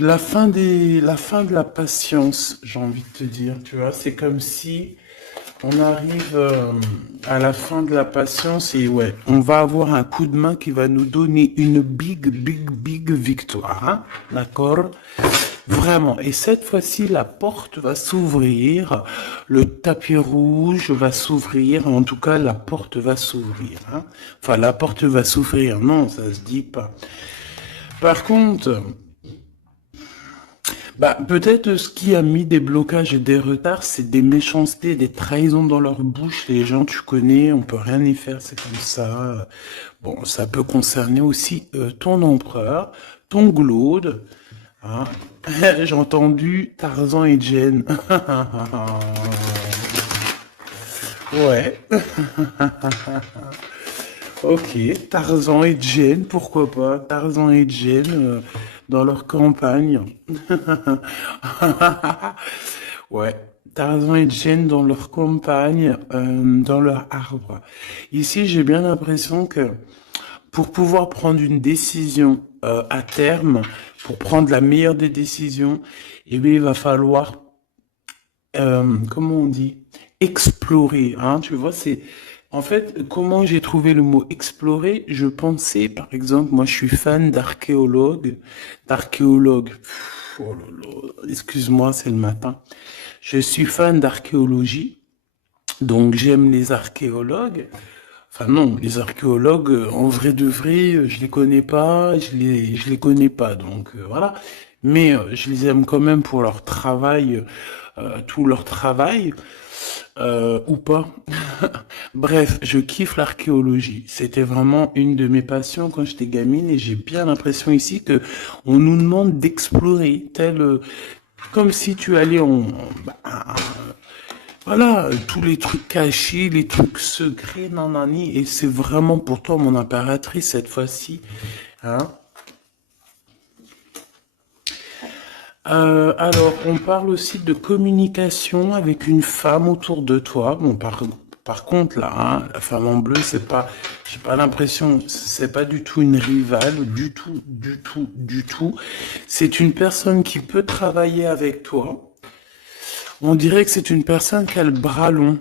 la fin de la patience, j'ai envie de te dire, tu vois, c'est comme si on arrive à la fin de la patience et ouais, on va avoir un coup de main qui va nous donner une big victoire, hein, d'accord? Vraiment. Et cette fois-ci, la porte va s'ouvrir, le tapis rouge va s'ouvrir, en tout cas, la porte va s'ouvrir, hein. Enfin, la porte va s'ouvrir, non, ça se dit pas. Par contre, bah, peut-être ce qui a mis des blocages et des retards, c'est des méchancetés, des trahisons dans leur bouche. Les gens, tu connais, on peut rien y faire, c'est comme ça. Bon, ça peut concerner aussi ton empereur, ton glaude. Hein. J'ai entendu Tarzan et Jen. Ouais, ok. Tarzan et Jen, pourquoi pas? Tarzan et Jen dans leur campagne. Ouais. Tarzan et Jane dans leur campagne, dans leur arbre. Ici, j'ai bien l'impression que pour pouvoir prendre une décision à terme, pour prendre la meilleure des décisions, eh bien, il va falloir, comment on dit, explorer. Hein, tu vois, c'est en fait comment j'ai trouvé le mot explorer. Je pensais, par exemple, moi, je suis fan d'archéologue. Oh là là, excuse-moi, c'est le matin. Je suis fan d'archéologie, donc j'aime les archéologues. Enfin non, les archéologues, en vrai de vrai, je les connais pas, je les connais pas, donc voilà. Mais je les aime quand même pour leur travail, tout leur travail, ou pas. Bref, je kiffe l'archéologie. C'était vraiment une de mes passions quand j'étais gamine et j'ai bien l'impression ici que on nous demande d'explorer, tel, comme si tu allais bah, voilà, tous les trucs cachés, les trucs secrets, nanani, et c'est vraiment pour toi mon impératrice cette fois-ci, hein. Alors, on parle aussi de communication avec une femme autour de toi. Bon, par contre, là, hein, la femme en bleu, c'est pas, j'ai pas l'impression, c'est pas du tout une rivale, du tout. C'est une personne qui peut travailler avec toi. On dirait que c'est une personne qui a le bras long.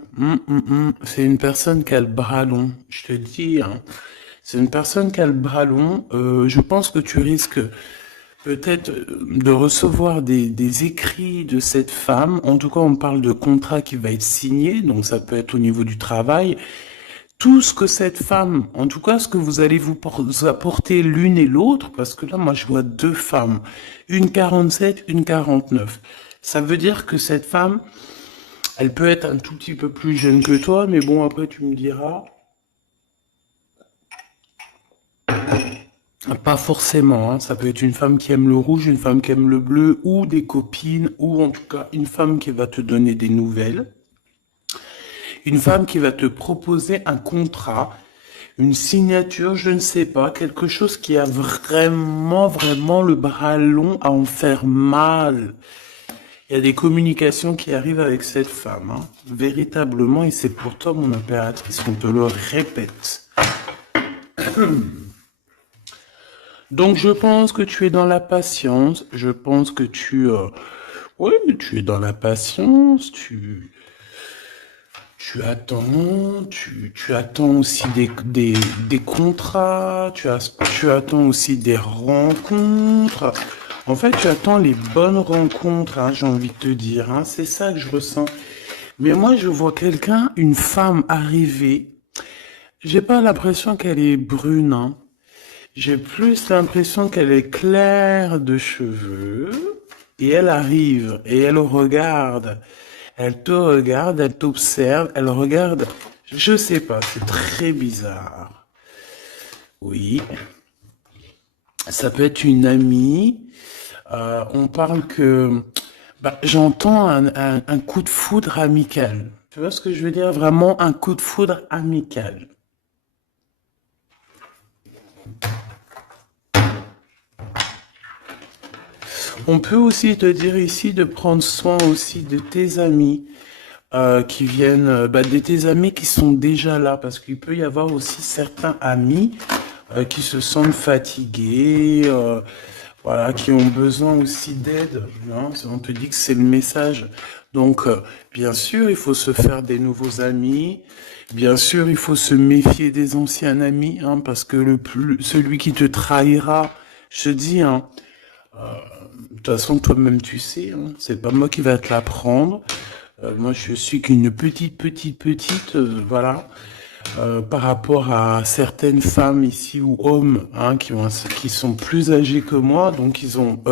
C'est une personne qui a le bras long. Je te dis, hein. C'est une personne qui a le bras long. Je pense que tu risques peut-être de recevoir des écrits de cette femme. En tout cas, on parle de contrat qui va être signé, donc ça peut être au niveau du travail. Tout ce que cette femme, en tout cas, ce que vous allez vous apporter l'une et l'autre, parce que là, moi, je vois deux femmes, une 47, une 49. Ça veut dire que cette femme, elle peut être un tout petit peu plus jeune que toi, mais bon, après, tu me diras, pas forcément, hein. Ça peut être une femme qui aime le rouge, une femme qui aime le bleu, ou des copines, ou en tout cas, une femme qui va te donner des nouvelles. Une femme qui va te proposer un contrat, une signature, je ne sais pas, quelque chose qui a vraiment le bras long à en faire mal. Il y a des communications qui arrivent avec cette femme, hein, véritablement, et c'est pour toi, mon impératrice, on te le répète. Donc, je pense que tu es dans la patience, je pense que ouais, tu es dans la patience, tu attends, tu attends aussi des contrats, tu attends aussi des rencontres. En fait, tu attends les bonnes rencontres, hein, j'ai envie de te dire, hein, c'est ça que je ressens. Mais moi, je vois quelqu'un, une femme arriver. J'ai pas l'impression qu'elle est brune, hein. J'ai plus l'impression qu'elle est claire de cheveux. Et elle arrive et elle regarde. Elle te regarde, elle t'observe, elle regarde. Je sais pas, c'est très bizarre. Oui, ça peut être une amie. On parle que bah, j'entends un coup de foudre amical. Tu vois ce que je veux dire? Vraiment un coup de foudre amical. On peut aussi te dire ici de prendre soin aussi de tes amis qui viennent, bah, de tes amis qui sont déjà là, parce qu'il peut y avoir aussi certains amis qui se sentent fatigués. voilà, qui ont besoin aussi d'aide, hein. On te dit que c'est le message. Donc, bien sûr, il faut se faire des nouveaux amis. Bien sûr, il faut se méfier des anciens amis, hein, parce que celui qui te trahira, je te dis, hein, de toute façon, toi-même, tu sais, hein, c'est pas moi qui va te l'apprendre. Moi, je suis qu'une petite, voilà, par rapport à certaines femmes ici ou hommes, hein, qui sont plus âgés que moi, donc ils ont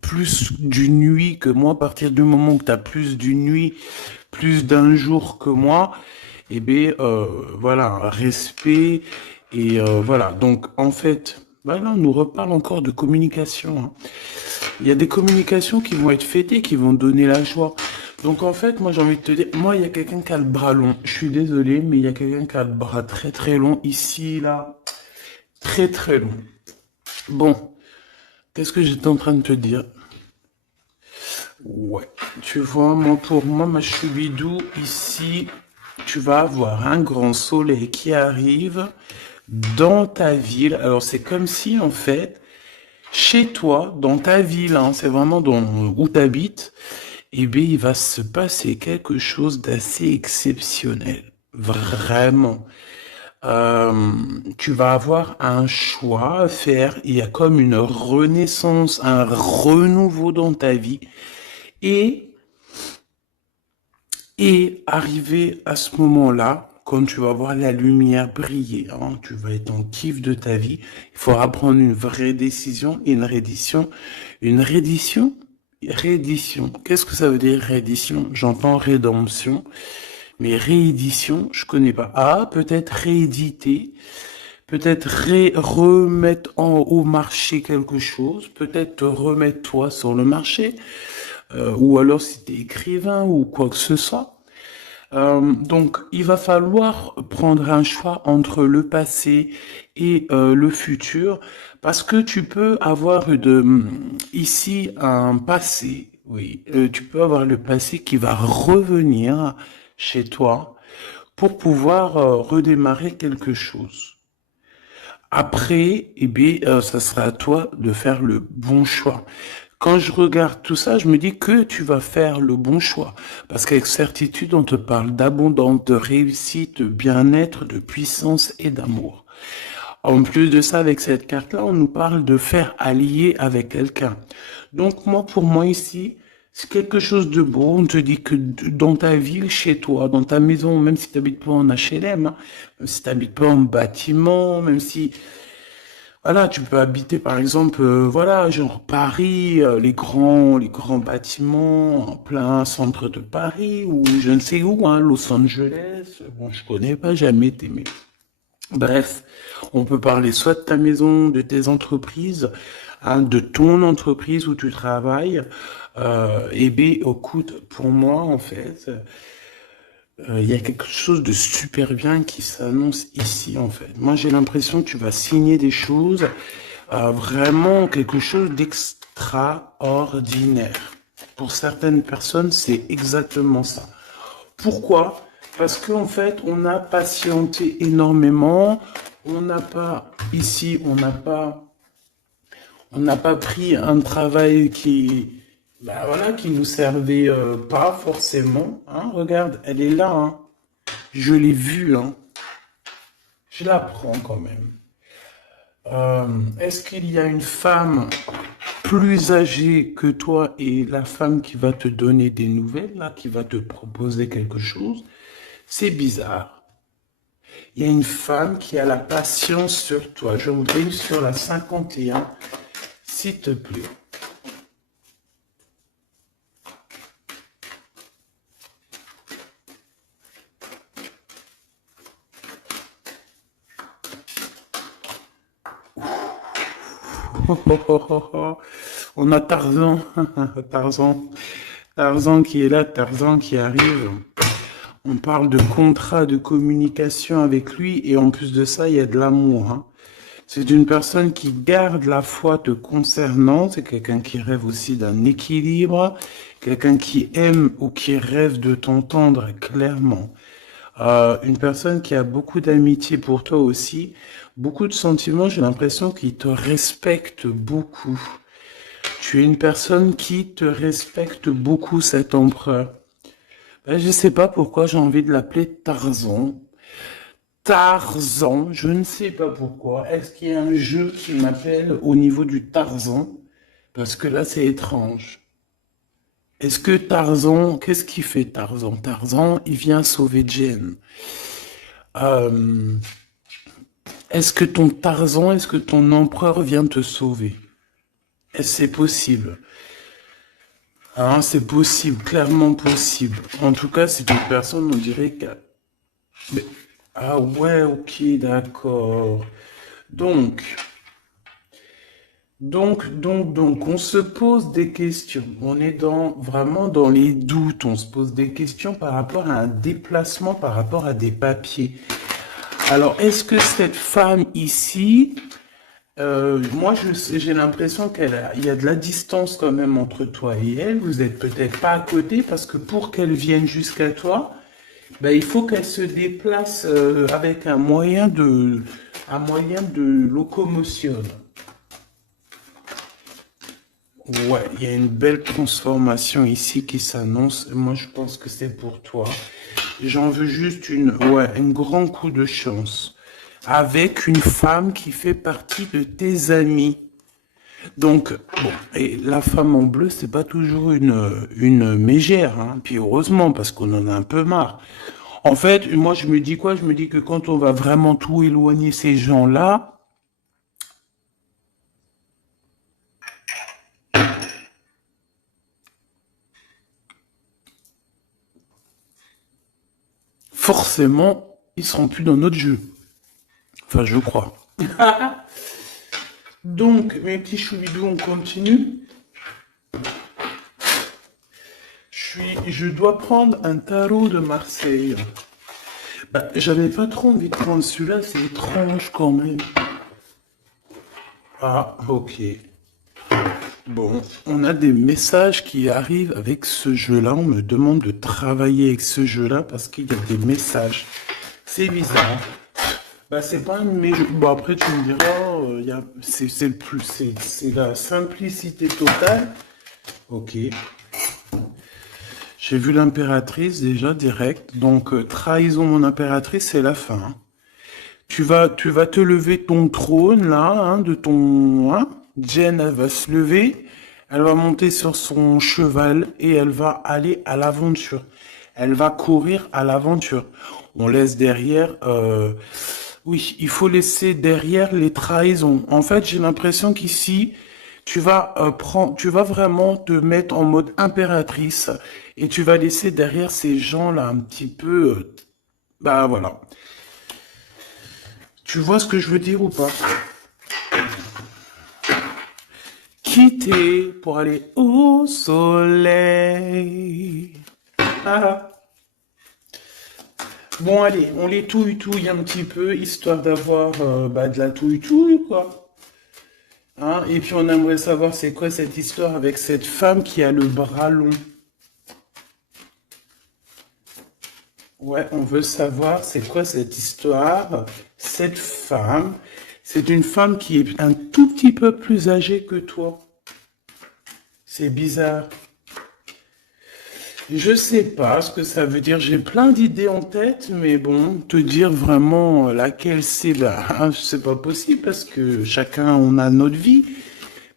plus d'une nuit que moi. À partir du moment où tu as plus d'une nuit, plus d'un jour que moi, eh bien, voilà, respect et voilà. Donc, en fait, voilà, on nous reparle encore de communication, hein. Il y a des communications qui vont être fêtées, qui vont donner la joie. Donc en fait, moi j'ai envie de te dire, moi il y a quelqu'un qui a le bras long. Je suis désolé, mais il y a quelqu'un qui a le bras très très long ici, là, très très long. Bon, qu'est-ce que j'étais en train de te dire? Ouais, tu vois, moi pour moi, ma choubidou, ici, tu vas avoir un grand soleil qui arrive dans ta ville. Alors c'est comme si en fait, chez toi, dans ta ville, hein, c'est vraiment où tu habites, eh bien, il va se passer quelque chose d'assez exceptionnel. Vraiment. Tu vas avoir un choix à faire. Il y a comme une renaissance, un renouveau dans ta vie. Et, et arrivé à ce moment-là, quand tu vas voir la lumière briller, hein, tu vas être en kiff de ta vie, il faudra prendre une vraie décision et une reddition. Une reddition? Réédition. Qu'est-ce que ça veut dire réédition? J'entends rédemption, mais réédition, je connais pas. Ah, peut-être rééditer, peut-être remettre au marché quelque chose, peut-être te remettre toi sur le marché, ou alors si t'es écrivain ou quoi que ce soit. Donc, il va falloir prendre un choix entre le passé et le futur, parce que tu peux avoir ici un passé, oui, tu peux avoir le passé qui va revenir chez toi pour pouvoir redémarrer quelque chose. Après, eh bien, ça sera à toi de faire le bon choix. Quand je regarde tout ça, je me dis que tu vas faire le bon choix. Parce qu'avec certitude, on te parle d'abondance, de réussite, de bien-être, de puissance et d'amour. En plus de ça, avec cette carte-là, on nous parle de faire allier avec quelqu'un. Donc moi, pour moi ici, c'est quelque chose de beau. On te dit que dans ta ville, chez toi, dans ta maison, même si tu n'habites pas en HLM, hein, même si tu n'habites pas en bâtiment, même si voilà, tu peux habiter par exemple, voilà, genre Paris, les grands bâtiments en plein centre de Paris ou je ne sais où, hein, Los Angeles. Bon, je connais pas, jamais été, mais bref, on peut parler soit de ta maison, de tes entreprises, hein, de ton entreprise où tu travailles. Et bien, écoute, pour moi, en fait, il y a quelque chose de super bien qui s'annonce ici, en fait. Moi, j'ai l'impression que tu vas signer des choses, vraiment quelque chose d'extraordinaire. Pour certaines personnes, c'est exactement ça. Pourquoi? Parce qu'en fait, on a patienté énormément. On n'a pas, ici, on n'a pas pris un travail bah voilà, qui nous servait pas forcément, hein. Regarde, elle est là, hein. Je l'ai vue, hein. Je la prends quand même. Est-ce qu'il y a une femme plus âgée que toi et la femme qui va te donner des nouvelles, là, qui va te proposer quelque chose? C'est bizarre. Il y a une femme qui a la patience sur toi. Je voudrais sur la 51, s'il te plaît. On a Tarzan, Tarzan, Tarzan qui est là, Tarzan qui arrive. On parle de contrat de communication avec lui et en plus de ça, il y a de l'amour, hein. C'est une personne qui garde la foi te concernant, c'est quelqu'un qui rêve aussi d'un équilibre, quelqu'un qui aime ou qui rêve de t'entendre clairement. Une personne qui a beaucoup d'amitié pour toi aussi, beaucoup de sentiments, j'ai l'impression qu'il te respecte beaucoup. Tu es une personne qui te respecte beaucoup, cet empereur. Ben, je sais pas pourquoi j'ai envie de l'appeler Tarzan. Tarzan, je ne sais pas pourquoi. Est-ce qu'il y a un jeu qui m'appelle au niveau du Tarzan? Parce que là, c'est étrange. Est-ce que Tarzan, qu'est-ce qu'il fait Tarzan? Tarzan, il vient sauver Jen. Euh, est-ce que ton Tarzan, est-ce que ton empereur vient te sauver? Est-ce que c'est possible? Hein, c'est possible, clairement possible. En tout cas, c'est une personne, on dirait que... Mais- Ah ouais, ok, d'accord. Donc, donc, on se pose des questions. On est vraiment dans les doutes. On se pose des questions par rapport à un déplacement, par rapport à des papiers. Alors, est-ce que cette femme ici, moi, j'ai l'impression il y a de la distance quand même entre toi et elle. Vous êtes peut-être pas à côté parce que pour qu'elle vienne jusqu'à toi, ben, il faut qu'elle se déplace avec un moyen de locomotion. Ouais, il y a une belle transformation ici qui s'annonce. Moi, je pense que c'est pour toi. J'en veux juste un grand coup de chance. Avec une femme qui fait partie de tes amis. Donc, bon, et la femme en bleu, c'est pas toujours une mégère, hein. Puis heureusement, parce qu'on en a un peu marre. En fait, moi, je me dis quoi? Je me dis que quand on va vraiment tout éloigner ces gens-là, forcément, ils seront plus dans notre jeu. Enfin, je crois. Donc, mes petits choubidous, on continue. Je dois prendre un tarot de Marseille. Bah, j'avais pas trop envie de prendre celui-là, c'est étrange quand même. Ah, ok. Bon, on a des messages qui arrivent avec ce jeu-là. On me demande de travailler avec ce jeu-là parce qu'il y a des messages. C'est bizarre. Bah, c'est pas un de mes jeux. Bon, après, tu me diras, c'est le plus, c'est la simplicité totale. Ok. J'ai vu l'impératrice déjà direct. Donc, trahison mon impératrice, c'est la fin, hein. Tu vas te lever ton trône là, hein, de ton, hein. Jen, elle va se lever, elle va monter sur son cheval et elle va aller à l'aventure. Elle va courir à l'aventure. On laisse derrière, oui, il faut laisser derrière les trahisons. En fait, j'ai l'impression qu'ici, tu vas vraiment te mettre en mode impératrice et tu vas laisser derrière ces gens-là un petit peu, bah voilà. Tu vois ce que je veux dire ou pas? Quitter pour aller au soleil. Ah. Bon, allez, on les touille-touille un petit peu, histoire d'avoir de la touille-touille, quoi. Hein, et puis on aimerait savoir c'est quoi cette histoire avec cette femme qui a le bras long. Ouais, on veut savoir c'est quoi cette histoire. Cette femme, c'est une femme qui est un tout petit peu plus âgée que toi. C'est bizarre. Je sais pas ce que ça veut dire. J'ai plein d'idées en tête, mais bon, te dire vraiment laquelle c'est, bah, c'est pas possible parce que chacun on a notre vie.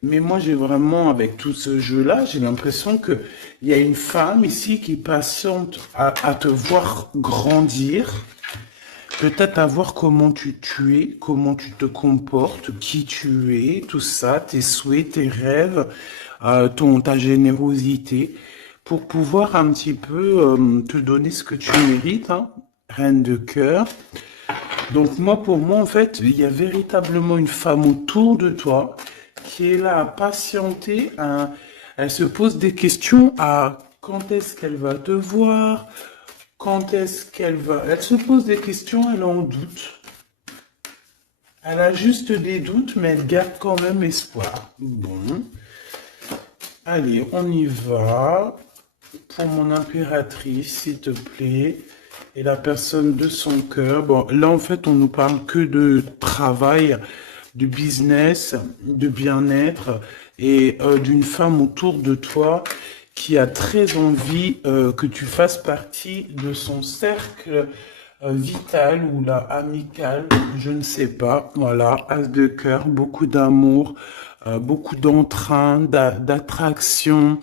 Mais moi, j'ai vraiment, avec tout ce jeu-là, j'ai l'impression que il y a une femme ici qui patiente à te voir grandir, peut-être à voir comment tu es, comment tu te comportes, qui tu es, tout ça, tes souhaits, tes rêves, ta générosité, pour pouvoir un petit peu te donner ce que tu mérites, hein, reine de cœur. Donc moi, pour moi, en fait, il y a véritablement une femme autour de toi qui est là à patienter. Elle se pose des questions à quand est-ce qu'elle va te voir, quand est-ce qu'elle va... Elle se pose des questions, elle en doute. Elle a juste des doutes, mais elle garde quand même espoir. Bon. Allez, on y va. Pour mon impératrice, s'il te plaît. Et la personne de son cœur. Bon, là, en fait, on nous parle que de travail, de business, de bien-être. et d'une femme autour de toi qui a très envie que tu fasses partie de son cercle vital ou là amical, je ne sais pas. Voilà, as de cœur, beaucoup d'amour, beaucoup d'entrain, d'attraction,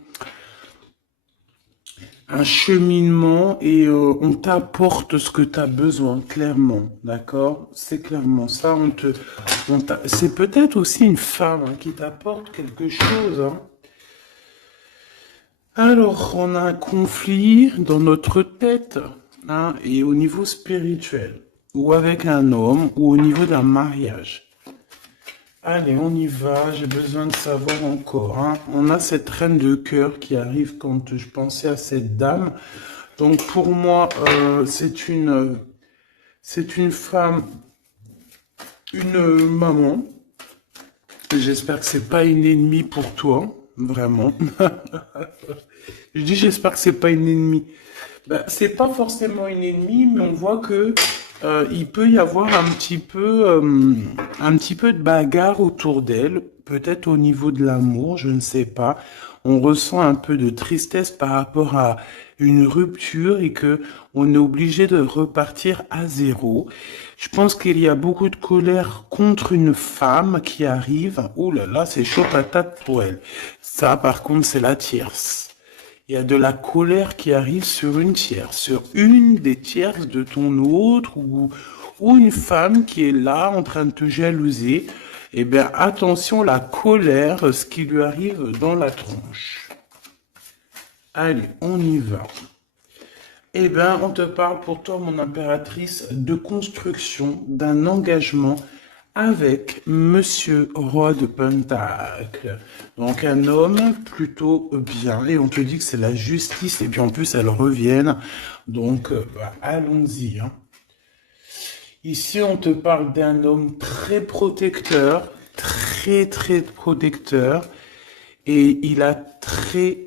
un cheminement et on t'apporte ce que tu as besoin, clairement, d'accord? C'est clairement ça. C'est peut-être aussi une femme hein, qui t'apporte quelque chose. Hein. Alors, on a un conflit dans notre tête hein, et au niveau spirituel, ou avec un homme, ou au niveau d'un mariage. Allez, on y va, j'ai besoin de savoir encore. Hein. On a cette reine de cœur qui arrive quand je pensais à cette dame. Donc pour moi, c'est une femme, une maman. J'espère que c'est pas une ennemie pour toi, vraiment. Je dis j'espère que c'est pas une ennemie. Ben, c'est pas forcément une ennemie, mais on voit que il peut y avoir un petit peu de bagarre autour d'elle, peut-être au niveau de l'amour, je ne sais pas. On ressent un peu de tristesse par rapport à une rupture et que on est obligé de repartir à zéro. Je pense qu'il y a beaucoup de colère contre une femme qui arrive. Oh là là, c'est chaud patate pour elle. Ça, par contre, c'est la tierce. Il y a de la colère qui arrive sur une tierce, sur une des tierces de ton autre ou une femme qui est là en train de te jalouser. Eh bien, attention, la colère, ce qui lui arrive dans la tronche. Allez, on y va. Eh bien, on te parle pour toi, mon impératrice, de construction, d'un engagement avec Monsieur Roi de Pentacle. Donc un homme plutôt bien. Et on te dit que c'est la justice. Et puis en plus, elles reviennent. Donc allons-y. Hein. Ici, on te parle d'un homme très protecteur. Très protecteur. Et il a très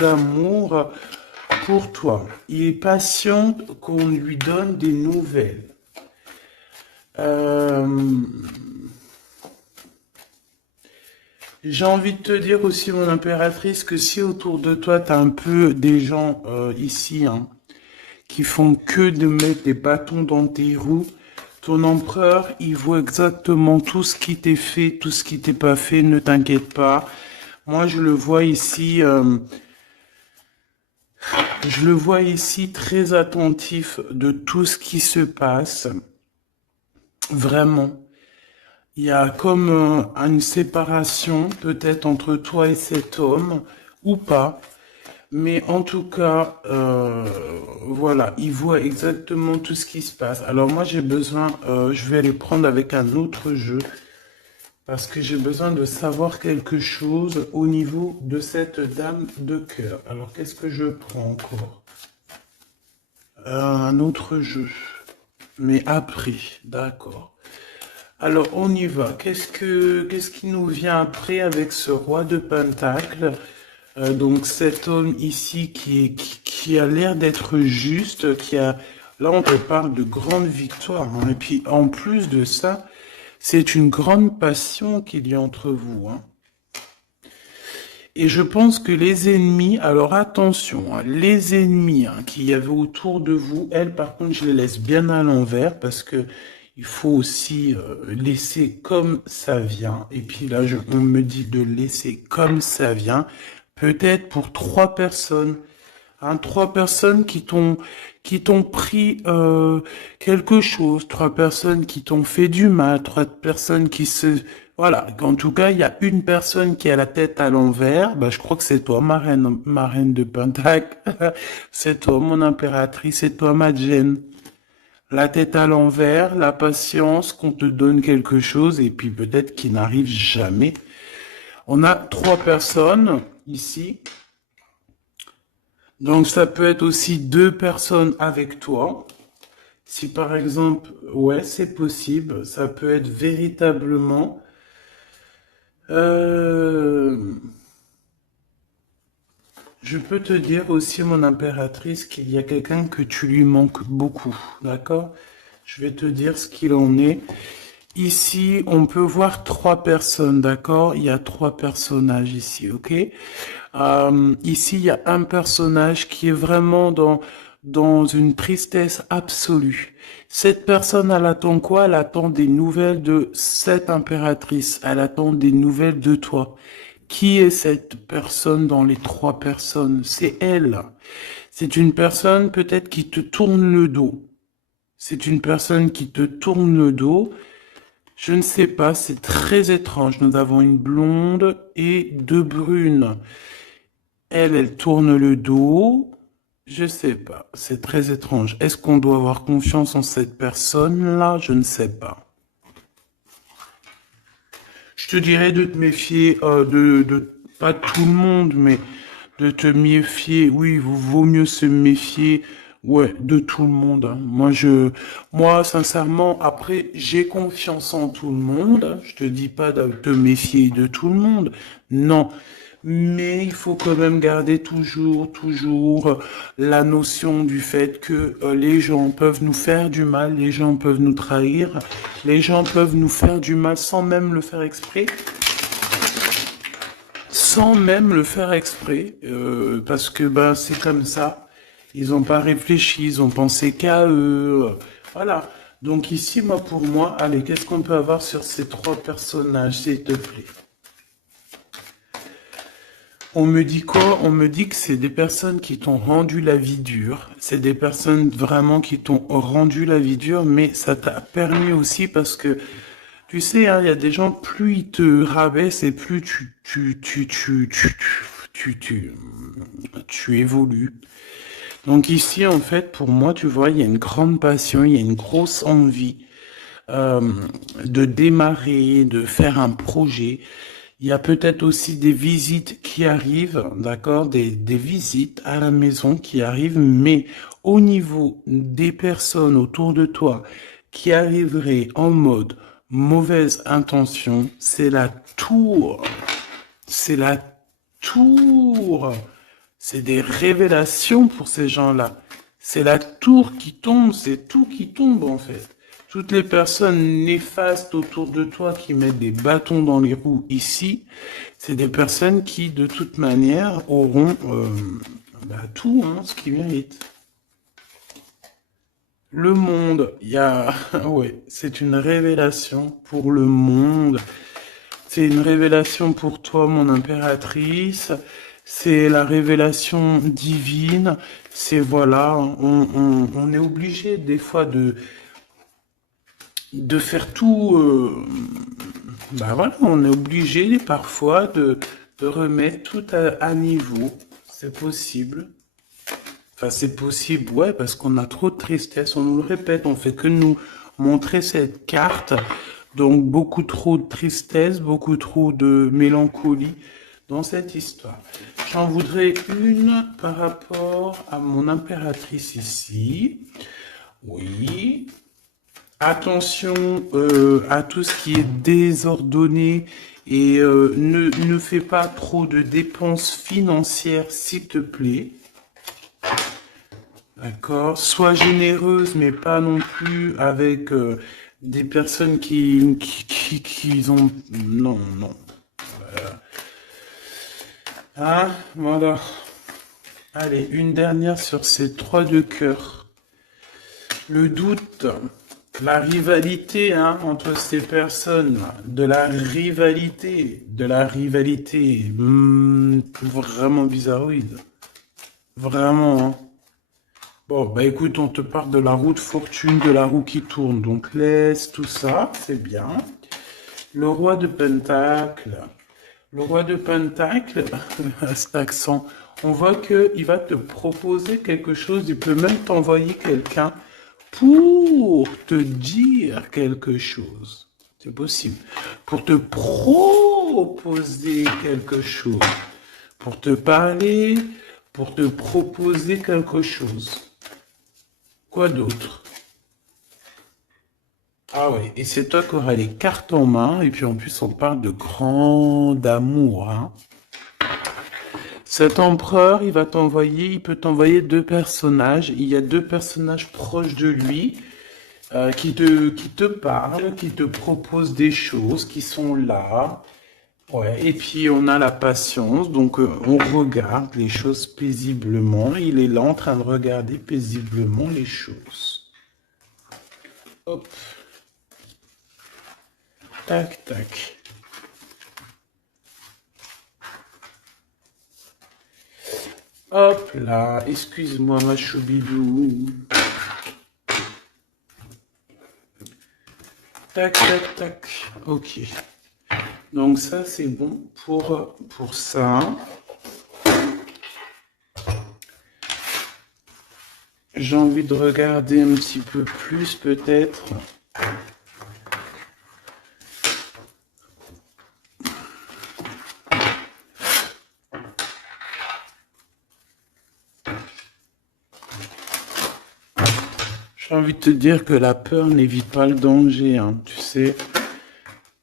d'amour pour toi. Il est patient qu'on lui donne des nouvelles. J'ai envie de te dire aussi, mon impératrice, que si autour de toi, tu as un peu des gens ici hein, qui font que de mettre des bâtons dans tes roues, ton empereur, il voit exactement tout ce qui t'est fait, tout ce qui t'est pas fait, ne t'inquiète pas. Moi, je le vois ici très attentif de tout ce qui se passe. Vraiment. Il y a comme une séparation peut-être entre toi et cet homme, ou pas. Mais en tout cas, voilà, il voit exactement tout ce qui se passe. Alors moi, j'ai besoin, je vais aller prendre avec un autre jeu, parce que j'ai besoin de savoir quelque chose au niveau de cette dame de cœur. Alors, qu'est-ce que je prends encore? Un autre jeu. Mais après, d'accord. Alors, on y va. Qu'est-ce qui nous vient après avec ce roi de Pentacle? Donc, cet homme ici qui a l'air d'être juste, là, on te parle de grande victoire. Hein. Et puis, en plus de ça, c'est une grande passion qu'il y a entre vous. Hein. Et je pense que les ennemis, alors attention, hein, les ennemis hein, qu'il y avait autour de vous, elles par contre je les laisse bien à l'envers parce que il faut aussi laisser comme ça vient. Et puis là, on me dit de laisser comme ça vient, peut-être pour 3 personnes. Hein, 3 personnes qui t'ont pris quelque chose, 3 personnes qui t'ont fait du mal, 3 personnes qui se voilà. En tout cas, il y a une personne qui a la tête à l'envers. Bah, je crois que c'est toi, ma reine de Pentacle. C'est toi, mon impératrice. C'est toi, ma Gêne. La tête à l'envers, la patience, qu'on te donne quelque chose et puis peut-être qu'il n'arrive jamais. On a 3 personnes ici. Donc ça peut être aussi 2 personnes avec toi. Si par exemple, ouais, c'est possible, ça peut être véritablement je peux te dire aussi, mon impératrice, qu'il y a quelqu'un que tu lui manques beaucoup, d'accord? Je vais te dire ce qu'il en est. Ici, on peut voir 3 personnes, d'accord? Il y a 3 personnages ici, ok? Ici, il y a un personnage qui est vraiment dans une tristesse absolue. Cette personne, elle attend quoi? Elle attend des nouvelles de cette impératrice. Elle attend des nouvelles de toi. Qui est cette personne dans les 3 personnes? C'est elle. C'est une personne peut-être qui te tourne le dos. C'est une personne qui te tourne le dos. Je ne sais pas, c'est très étrange. Nous avons une blonde et 2 brunes. Elle tourne le dos. Je sais pas, c'est très étrange. Est-ce qu'on doit avoir confiance en cette personne-là? Je ne sais pas. Je te dirais de te méfier pas tout le monde, mais de te méfier. Oui, vaut mieux se méfier, ouais, de tout le monde, hein. Moi, sincèrement, après, j'ai confiance en tout le monde, hein. Je te dis pas de te méfier de tout le monde, non. Mais il faut quand même garder toujours la notion du fait que les gens peuvent nous faire du mal, les gens peuvent nous trahir, les gens peuvent nous faire du mal sans même le faire exprès, parce que ben c'est comme ça. Ils n'ont pas réfléchi, ils ont pensé qu'à eux. Voilà. Donc ici, pour moi, allez, qu'est-ce qu'on peut avoir sur ces 3 personnages, s'il te plaît? On me dit quoi? On me dit que c'est des personnes qui t'ont rendu la vie dure. C'est des personnes vraiment qui t'ont rendu la vie dure, mais ça t'a permis aussi parce que, tu sais, hein, il y a des gens, plus ils te rabaissent et plus tu évolues. Donc ici, en fait, pour moi, tu vois, il y a une grande passion, il y a une grosse envie euh, de démarrer, de faire un projet. Il y a peut-être aussi des visites qui arrivent, d'accord, des visites à la maison qui arrivent, mais au niveau des personnes autour de toi qui arriveraient en mode mauvaise intention, c'est la tour. C'est la tour. C'est des révélations pour ces gens-là. C'est la tour qui tombe, c'est tout qui tombe en fait. Toutes les personnes néfastes autour de toi qui mettent des bâtons dans les roues ici, c'est des personnes qui de toute manière auront tout, hein, ce qu'ils méritent. Le monde, il y a... ouais, c'est une révélation pour le monde. C'est une révélation pour toi, mon impératrice. C'est la révélation divine. C'est voilà, on est obligé des fois de faire tout. Bah voilà, on est obligé parfois de remettre tout à niveau. C'est possible. Enfin, c'est possible, ouais, parce qu'on a trop de tristesse. On nous le répète, on fait que nous montrer cette carte. Donc, beaucoup trop de tristesse, beaucoup trop de mélancolie dans cette histoire. J'en voudrais une par rapport à mon impératrice ici. Oui. Attention à tout ce qui est désordonné et ne fais pas trop de dépenses financières, s'il te plaît. D'accord. Sois généreuse, mais pas non plus avec des personnes qui ont... Non, non. Ah, voilà. Allez, une dernière sur ces 3 de cœur. Le doute, la rivalité hein, entre ces personnes, de la rivalité, vraiment bizarroïde. Vraiment, hein. Bon, bah écoute, on te parle de la roue de fortune, de la roue qui tourne. Donc laisse tout ça, c'est bien. Le roi de Pentacle. Le roi de Pentacle, à cet accent, on voit qu'il va te proposer quelque chose. Il peut même t'envoyer quelqu'un pour te dire quelque chose. C'est possible. Pour te proposer quelque chose. Pour te parler, pour te proposer quelque chose. Quoi d'autre? Ah ouais, et c'est toi qui auras les cartes en main, et puis en plus on parle de grand amour, hein. Cet empereur, il peut t'envoyer 2 personnages. Il y a 2 personnages proches de lui. qui te parlent, qui te proposent des choses, qui sont là. Ouais, et puis on a la patience, donc on regarde les choses paisiblement. Il est là en train de regarder paisiblement les choses. Hop, tac, tac. Hop là, excuse-moi ma choubidou. Tac, tac, tac. Ok. Donc ça, c'est bon pour ça. J'ai envie de regarder un petit peu plus, peut-être. J'ai envie de te dire que la peur n'évite pas le danger, hein, tu sais.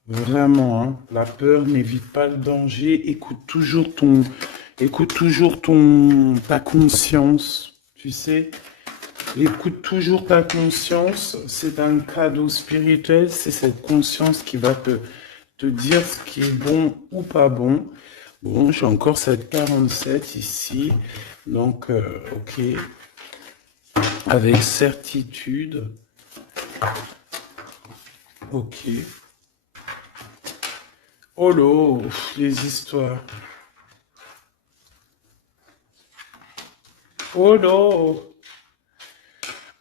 Vraiment, hein, la peur n'évite pas le danger. Écoute toujours ta conscience, tu sais. Écoute toujours ta conscience. C'est un cadeau spirituel. C'est cette conscience qui va te dire ce qui est bon ou pas bon. Bon, j'ai encore cette 47 ici. Donc, ok. Avec certitude. Ok. Oh là, les histoires. Oh là.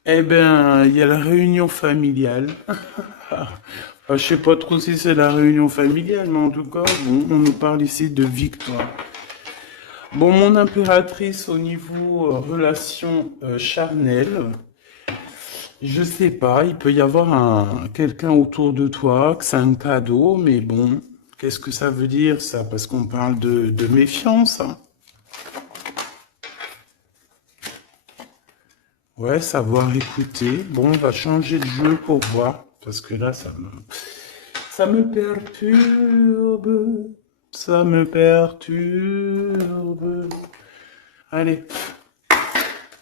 Eh ben, il y a la réunion familiale. Je sais pas trop si c'est la réunion familiale, mais en tout cas, bon, on nous parle ici de victoire. Bon, mon impératrice au niveau relation charnelle, je sais pas, il peut y avoir quelqu'un autour de toi, que c'est un cadeau, mais bon, qu'est-ce que ça veut dire ça? Parce qu'on parle de méfiance, hein. Ouais, savoir écouter. Bon, on va changer de jeu pour voir, parce que là, ça me perturbe, ça me perturbe. Allez.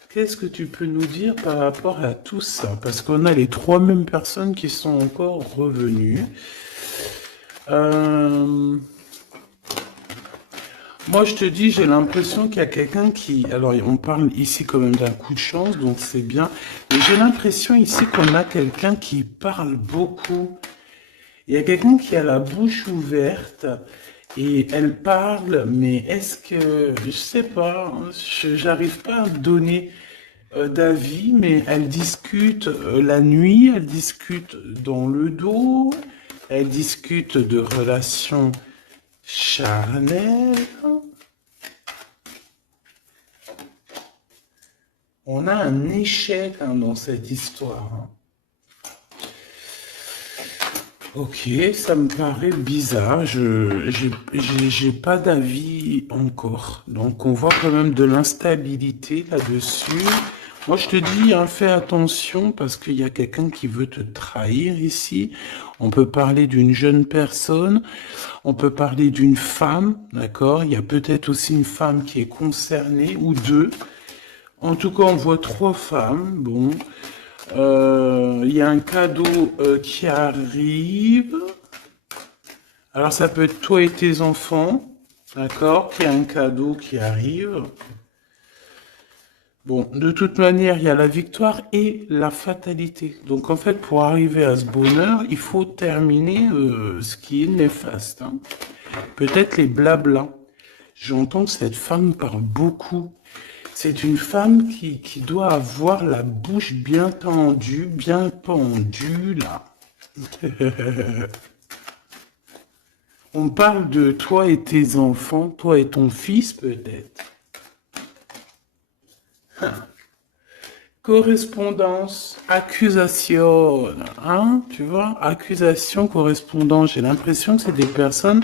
Qu'est-ce que tu peux nous dire par rapport à tout ça? Parce qu'on a les trois mêmes personnes qui sont encore revenues. Moi, je te dis, j'ai l'impression qu'il y a quelqu'un qui... Alors, on parle ici quand même d'un coup de chance, donc c'est bien. Mais j'ai l'impression ici qu'on a quelqu'un qui parle beaucoup. Il y a quelqu'un qui a la bouche ouverte et elle parle, mais est-ce que... Je sais pas, hein, j'arrive pas à donner d'avis, mais elle discute la nuit, elle discute dans le dos, elle discute de relations charnelles. On a un échec hein, dans cette histoire. Hein. Ok, ça me paraît bizarre. J'ai pas d'avis encore. Donc, on voit quand même de l'instabilité là-dessus. Moi, je te dis, hein, fais attention parce qu'il y a quelqu'un qui veut te trahir ici. On peut parler d'une jeune personne. On peut parler d'une femme, d'accord? Il y a peut-être aussi une femme qui est concernée ou deux. En tout cas, on voit trois femmes. Bon. Il y a un cadeau qui arrive. Alors, ça peut être toi et tes enfants. D'accord? Il y a un cadeau qui arrive. Bon, de toute manière, il y a la victoire et la fatalité. Donc, en fait, pour arriver à ce bonheur, il faut terminer ce qui est néfaste. Hein. Peut-être les blablas. J'entends que cette femme parle beaucoup. C'est une femme qui doit avoir la bouche bien tendue, bien pendue, là. On parle de toi et tes enfants, toi et ton fils, peut-être. Correspondance, accusation, hein, tu vois, accusation, correspondance. J'ai l'impression que c'est des personnes,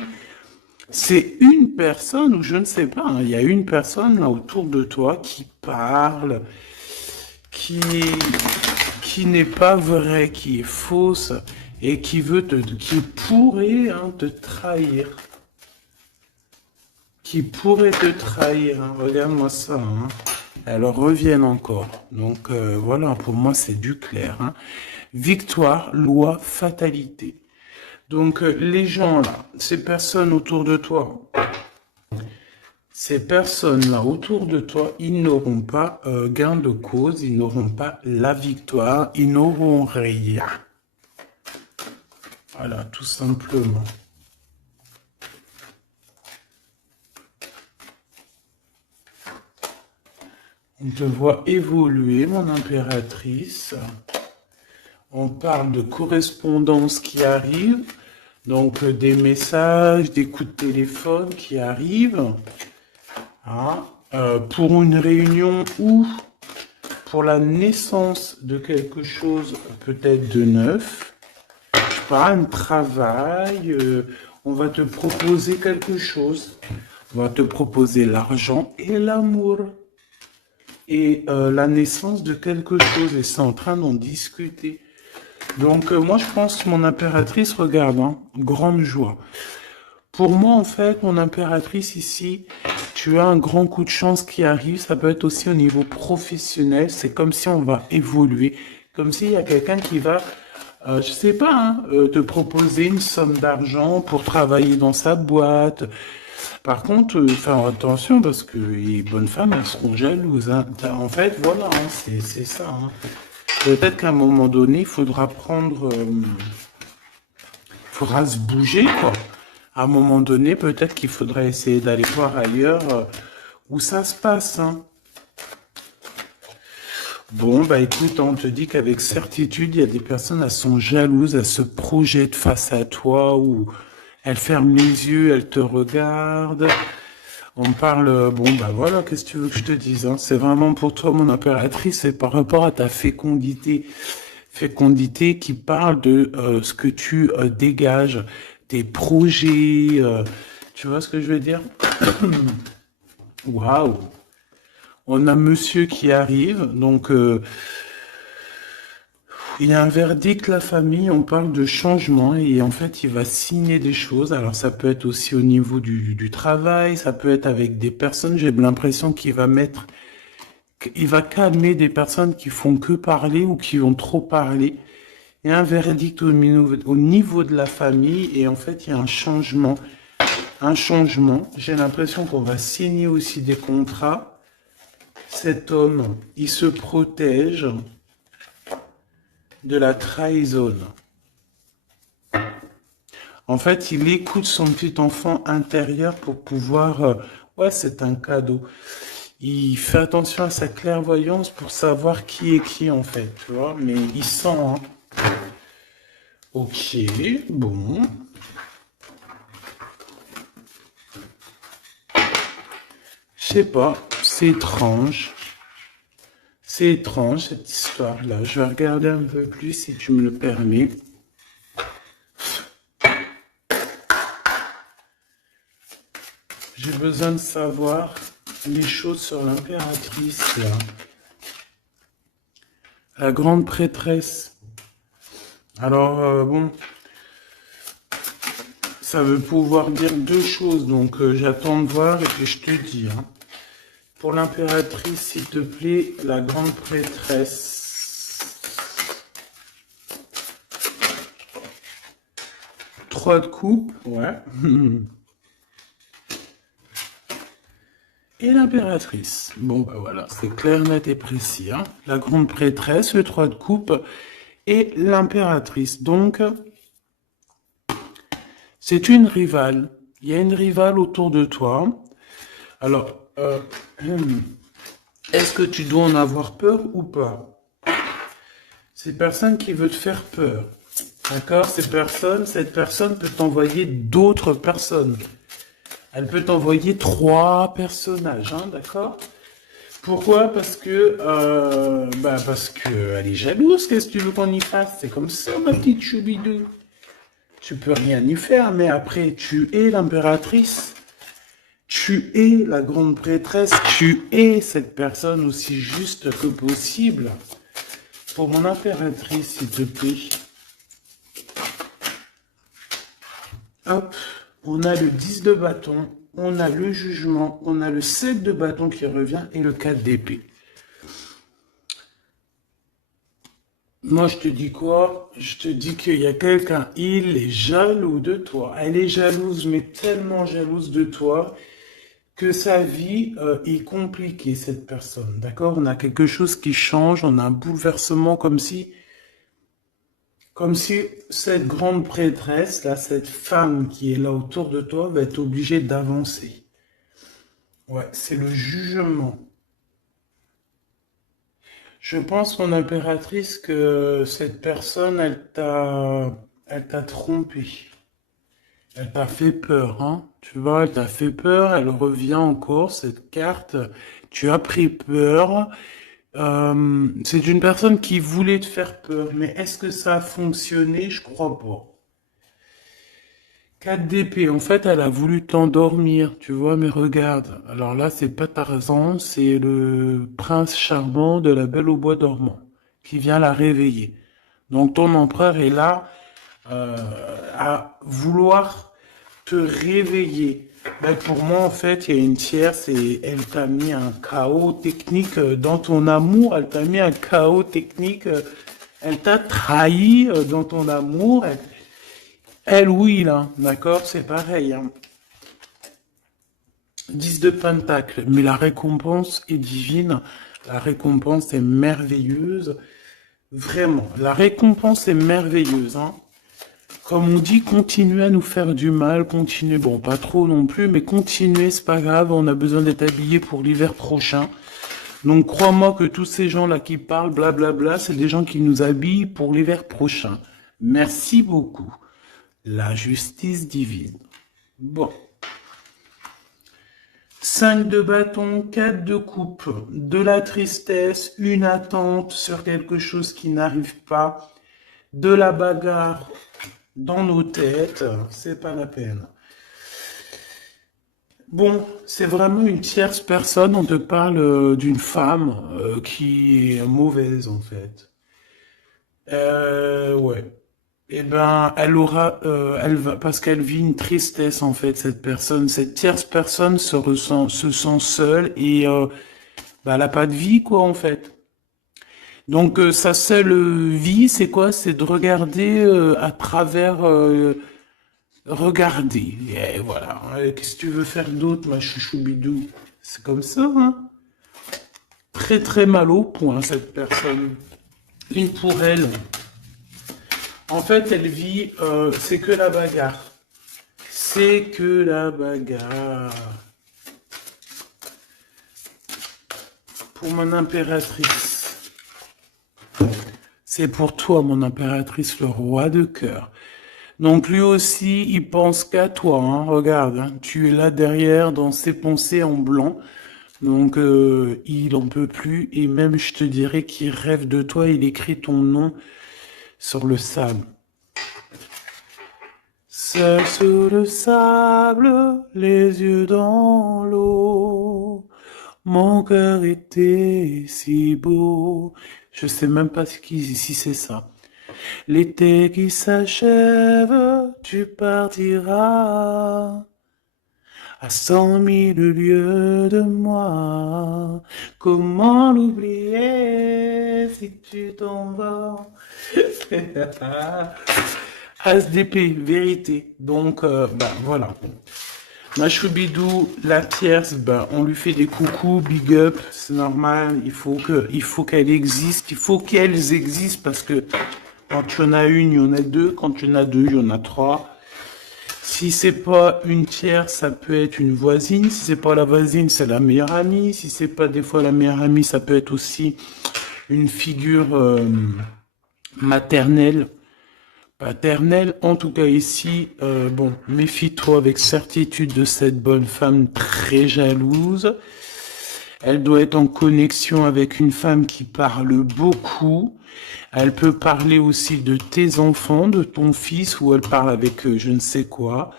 c'est une personne, ou je ne sais pas, hein, il y a une personne là autour de toi qui parle, qui, qui n'est pas vraie, qui est fausse, et qui qui pourrait hein, te trahir. Qui pourrait te trahir, hein. Regarde-moi ça, hein. Elles reviennent encore. Donc voilà, pour moi c'est du clair. Hein. victoire, loi, fatalité. Donc, les gens là, ces personnes autour de toi, ils n'auront pas gain de cause, ils n'auront pas la victoire, ils n'auront rien. Voilà, tout simplement. On te voit évoluer, mon impératrice. On parle de correspondance qui arrive, donc des messages, des coups de téléphone qui arrivent. Hein, pour une réunion ou pour la naissance de quelque chose peut-être de neuf, pas un travail, on va te proposer quelque chose, on va te proposer l'argent et l'amour et la naissance de quelque chose et c'est en train d'en discuter. Donc moi je pense mon impératrice, regarde, hein, grande joie. Pour moi en fait, mon impératrice ici, tu as un grand coup de chance qui arrive, ça peut être aussi au niveau professionnel, c'est comme si on va évoluer, comme s'il y a quelqu'un qui va, je sais pas, hein, te proposer une somme d'argent pour travailler dans sa boîte. Par contre, attention parce que les bonnes femmes, elles seront jalouses. Hein. En fait, voilà, hein, c'est ça. Hein. Peut-être qu'à un moment donné, il faudra faudra se bouger, quoi. À un moment donné, peut-être qu'il faudrait essayer d'aller voir ailleurs où ça se passe. Hein. Bon, bah écoute, on te dit qu'avec certitude, il y a des personnes, elles sont jalouses, elles se projettent face à toi ou elles ferment les yeux, elles te regardent. On parle, bon, bah voilà, qu'est-ce que tu veux que je te dise, hein? C'est vraiment pour toi, mon impératrice, c'est par rapport à ta fécondité. Fécondité qui parle de ce que tu dégages, tes projets, tu vois ce que je veux dire? Waouh! On a monsieur qui arrive, donc il y a un verdict, la famille, on parle de changement et en fait il va signer des choses. Alors ça peut être aussi au niveau du travail, ça peut être avec des personnes, j'ai l'impression qu'il va calmer des personnes qui font que parler ou qui ont trop parlé. Il y a un verdict au niveau de la famille et en fait il y a un changement. J'ai l'impression qu'on va signer aussi des contrats. Cet homme, il se protège de la trahison. En fait, il écoute son petit enfant intérieur pour pouvoir... ouais, c'est un cadeau. Il fait attention à sa clairvoyance pour savoir qui est qui, en fait, tu vois. Mais il sent, hein. Ok, bon. Je sais pas, c'est étrange. C'est étrange, cette histoire-là. Je vais regarder un peu plus, si tu me le permets. J'ai besoin de savoir les choses sur l'impératrice, là. La grande prêtresse. Alors, bon, ça veut pouvoir dire deux choses, donc j'attends de voir et puis je te dis. Hein. Pour l'impératrice, s'il te plaît, la grande prêtresse. 3 de coupe, ouais. Et l'impératrice. Bon, bah voilà, c'est clair, net et précis. Hein. La grande prêtresse, le 3 de coupe et l'impératrice. Donc, c'est une rivale. Il y a une rivale autour de toi. Alors, est-ce que tu dois en avoir peur ou pas? Ces personnes qui veulent te faire peur. D'accord? Cette personne peut t'envoyer d'autres personnes. Elle peut t'envoyer 3 personnages, hein, d'accord? Pourquoi? Parce que elle est jalouse. Qu'est-ce que tu veux qu'on y fasse? C'est comme ça, ma petite choubidou. Tu peux rien y faire, mais après, tu es l'impératrice. Tu es la grande prêtresse. Tu es cette personne aussi juste que possible. Pour mon impératrice, s'il te plaît. Hop. On a le 10 de bâton, on a le jugement, on a le 7 de bâton qui revient et le 4 d'épée. Moi, je te dis quoi? Je te dis qu'il y a quelqu'un, il est jaloux de toi. Elle est jalouse, mais tellement jalouse de toi que sa vie est compliquée, cette personne. D'accord? On a quelque chose qui change, on a un bouleversement comme si cette grande prêtresse, là, cette femme qui est là autour de toi, va être obligée d'avancer. Ouais, c'est le jugement. Je pense, mon impératrice, que cette personne, elle t'a trompé. Elle t'a fait peur, hein. Tu vois, elle t'a fait peur, elle revient encore, cette carte. Tu as pris peur. C'est une personne qui voulait te faire peur, mais est-ce que ça a fonctionné? Je crois pas. 4 d'épée, en fait, elle a voulu t'endormir, tu vois, mais regarde. Alors là, c'est pas Tarzan, c'est le prince charmant de la Belle au bois dormant qui vient la réveiller. Donc ton empereur est là euh, à vouloir te réveiller. Ben, pour moi, en fait, il y a une tierce et elle t'a mis un chaos technique dans ton amour. Elle t'a mis un chaos technique. Elle t'a trahi dans ton amour. Elle, oui, là, d'accord, c'est pareil. Hein. 10 de Pentacle, mais la récompense est divine. La récompense est merveilleuse. Vraiment, la récompense est merveilleuse. Hein. Comme on dit, continuez à nous faire du mal, continuez, bon, pas trop non plus, mais continuez, c'est pas grave, on a besoin d'être habillés pour l'hiver prochain. Donc crois-moi que tous ces gens-là qui parlent, blablabla, c'est des gens qui nous habillent pour l'hiver prochain. Merci beaucoup. La justice divine. Bon. 5 de bâton, 4 de coupe, de la tristesse, une attente sur quelque chose qui n'arrive pas, de la bagarre dans nos têtes, c'est pas la peine. Bon, c'est vraiment une tierce personne, on te parle d'une femme qui est mauvaise en fait. Ouais. Eh ben, elle va, parce qu'elle vit une tristesse en fait, cette personne, cette tierce personne se sent seule et bah, elle a pas de vie quoi en fait. Donc sa seule vie, c'est quoi? C'est de regarder à travers, regarder. Et voilà. Qu'est-ce que tu veux faire d'autre, ma chouchou bidou? C'est comme ça, hein? Très très mal au point cette personne. Une pour elle. En fait, elle vit, c'est que la bagarre. C'est que la bagarre. Pour mon impératrice. C'est pour toi, mon impératrice, le roi de cœur. Donc lui aussi, il pense qu'à toi. Hein. Regarde, hein, tu es là derrière dans ses pensées en blanc. Donc il en peut plus. Et même, je te dirais qu'il rêve de toi. Il écrit ton nom sur le sable. Seul sur le sable, les yeux dans l'eau. Mon cœur était si beau. Je sais même pas si c'est ça. L'été qui s'achève, tu partiras à 100 000 lieues de moi. Comment l'oublier si tu t'en vas? As d'épée, vérité. Donc, bah voilà. Ma choubidou, la tierce, ben, on lui fait des coucous, big up, c'est normal, il faut qu'elle existe, il faut qu'elles existent parce que quand tu en as une, il y en a deux, quand tu en as deux, il y en a trois. Si c'est pas une tierce, ça peut être une voisine, si c'est pas la voisine, c'est la meilleure amie, si c'est pas des fois la meilleure amie, ça peut être aussi une figure maternelle. Paternelle, en tout cas ici, bon, méfie-toi avec certitude de cette bonne femme très jalouse. Elle doit être en connexion avec une femme qui parle beaucoup. Elle peut parler aussi de tes enfants, de ton fils, ou elle parle avec je ne sais quoi.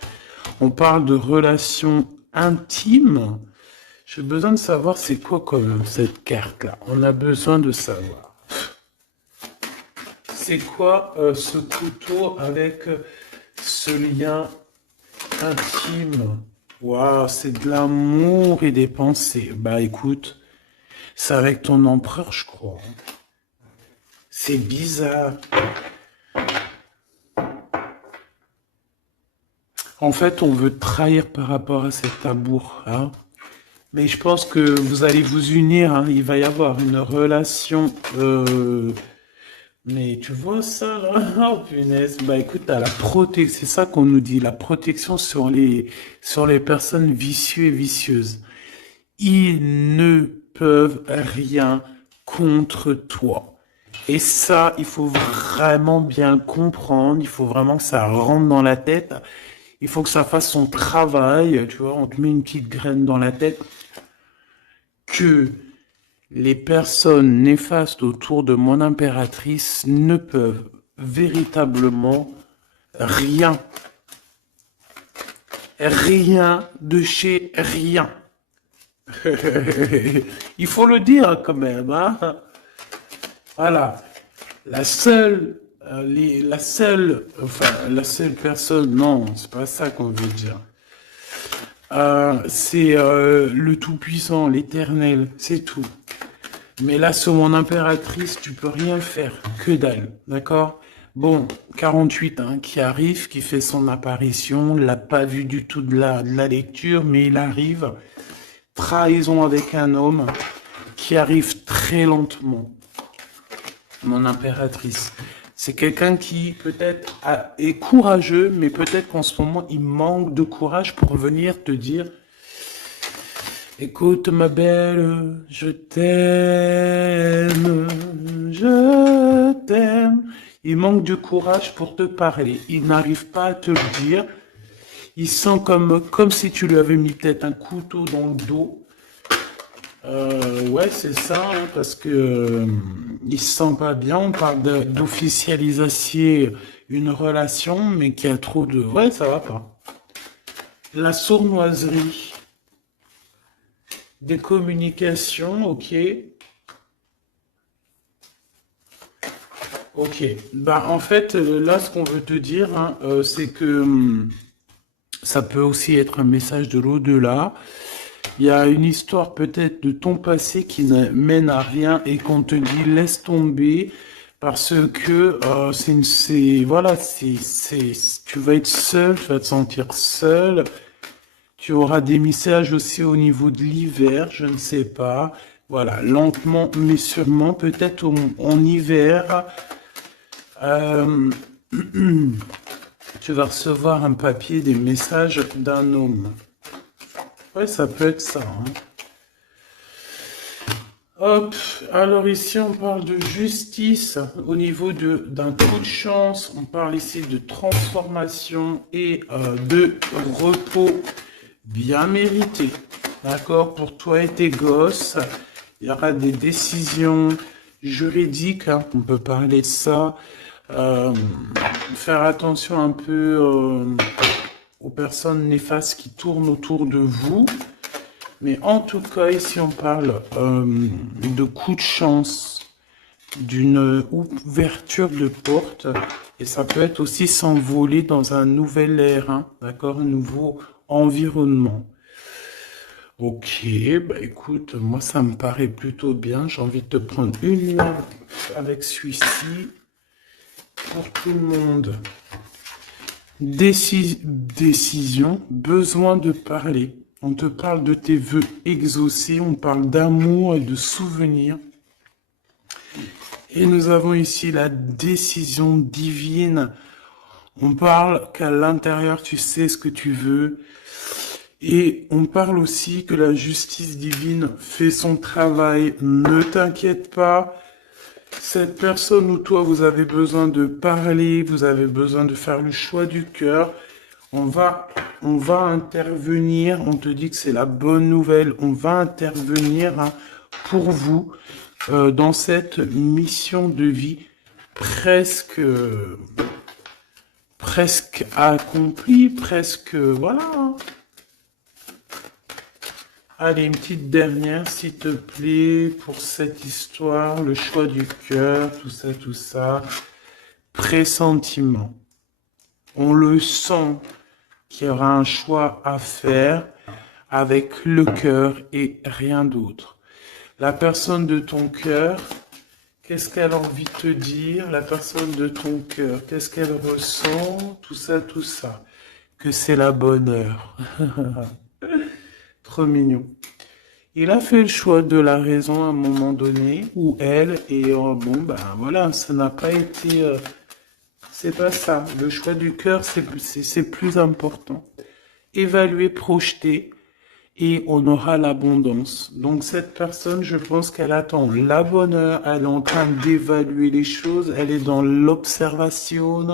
On parle de relations intimes. J'ai besoin de savoir c'est quoi quand même cette carte-là. On a besoin de savoir. C'est quoi ce couteau avec ce lien intime? Waouh, c'est de l'amour et des pensées. Bah écoute, c'est avec ton empereur, je crois. C'est bizarre. En fait, on veut te trahir par rapport à cet amour, hein. Mais je pense que vous allez vous unir, hein. Il va y avoir une relation. Mais tu vois ça là? Oh punaise. Bah écoute, t'as la protection. C'est ça qu'on nous dit, la protection sur les personnes vicieuses et vicieuses. Ils ne peuvent rien contre toi. Et ça, il faut vraiment bien le comprendre. Il faut vraiment que ça rentre dans la tête. Il faut que ça fasse son travail. Tu vois, on te met une petite graine dans la tête que les personnes néfastes autour de mon impératrice ne peuvent véritablement rien. Rien de chez rien. Il faut le dire quand même, hein. Voilà. La seule personne, non, c'est pas ça qu'on veut dire. C'est le Tout-Puissant, l'Éternel, c'est tout. Mais là, sur mon impératrice, tu peux rien faire, que dalle, d'accord? Bon, 48, hein, qui arrive, qui fait son apparition, l'a pas vu du tout de la lecture, mais il arrive. Trahison avec un homme qui arrive très lentement. Mon impératrice. C'est quelqu'un qui peut-être est courageux, mais peut-être qu'en ce moment, il manque de courage pour venir te dire écoute ma belle, je t'aime, je t'aime. Il manque de courage pour te parler. Il n'arrive pas à te le dire. Il sent comme si tu lui avais mis peut-être un couteau dans le dos. Ouais, c'est ça, hein, parce que il se sent pas bien. On parle d'officialiser une relation, mais qui a trop de... Ouais, ça va pas. La sournoiserie. Des communications, ok. Ok. Bah, en fait, là, ce qu'on veut te dire, hein, c'est que ça peut aussi être un message de l'au-delà. Il y a une histoire peut-être de ton passé qui ne mène à rien et qu'on te dit laisse tomber parce que voilà, tu vas être seul, tu vas te sentir seul. Tu auras des messages aussi au niveau de l'hiver, je ne sais pas. Voilà, lentement mais sûrement, peut-être en hiver, euh, tu vas recevoir un papier, des messages d'un homme. Ouais, ça peut être ça, hein. Hop, alors ici on parle de justice au niveau d'un coup de chance, on parle ici de transformation et de repos bien mérité, d'accord, pour toi et tes gosses. Il y aura des décisions juridiques, hein, on peut parler de ça. Faire attention un peu aux personnes néfastes qui tournent autour de vous. Mais en tout cas, ici, on parle de coup de chance, d'une ouverture de porte. Et ça peut être aussi s'envoler dans un nouvel air, hein, d'accord, un nouveau environnement. Ok, bah écoute, moi, ça me paraît plutôt bien. J'ai envie de te prendre une note avec celui-ci pour tout le monde. Décision, besoin de parler. On te parle de tes vœux exaucés, on parle d'amour et de souvenirs. Et nous avons ici la décision divine. On parle qu'à l'intérieur, tu sais ce que tu veux. Et on parle aussi que la justice divine fait son travail. Ne t'inquiète pas. Cette personne ou toi, vous avez besoin de parler, vous avez besoin de faire le choix du cœur. On va intervenir, on te dit que c'est la bonne nouvelle, on va intervenir, hein, pour vous dans cette mission de vie presque accomplie, presque, voilà, hein. Allez, une petite dernière, s'il te plaît, pour cette histoire, le choix du cœur, tout ça, tout ça. Pressentiment. On le sent qu'il y aura un choix à faire avec le cœur et rien d'autre. La personne de ton cœur, Qu'est-ce qu'elle a envie de te dire, la personne de ton cœur? Qu'est-ce qu'elle ressent? Tout ça, tout ça. Que c'est la bonne heure. Trop mignon. Il a fait le choix de la raison à un moment donné, ou elle, et bon, ben voilà, ça n'a pas été... c'est pas ça. Le choix du cœur, c'est plus important. Évaluer, projeter, et on aura l'abondance. Donc cette personne, je pense qu'elle attend la bonne heure, elle est en train d'évaluer les choses, elle est dans l'observation,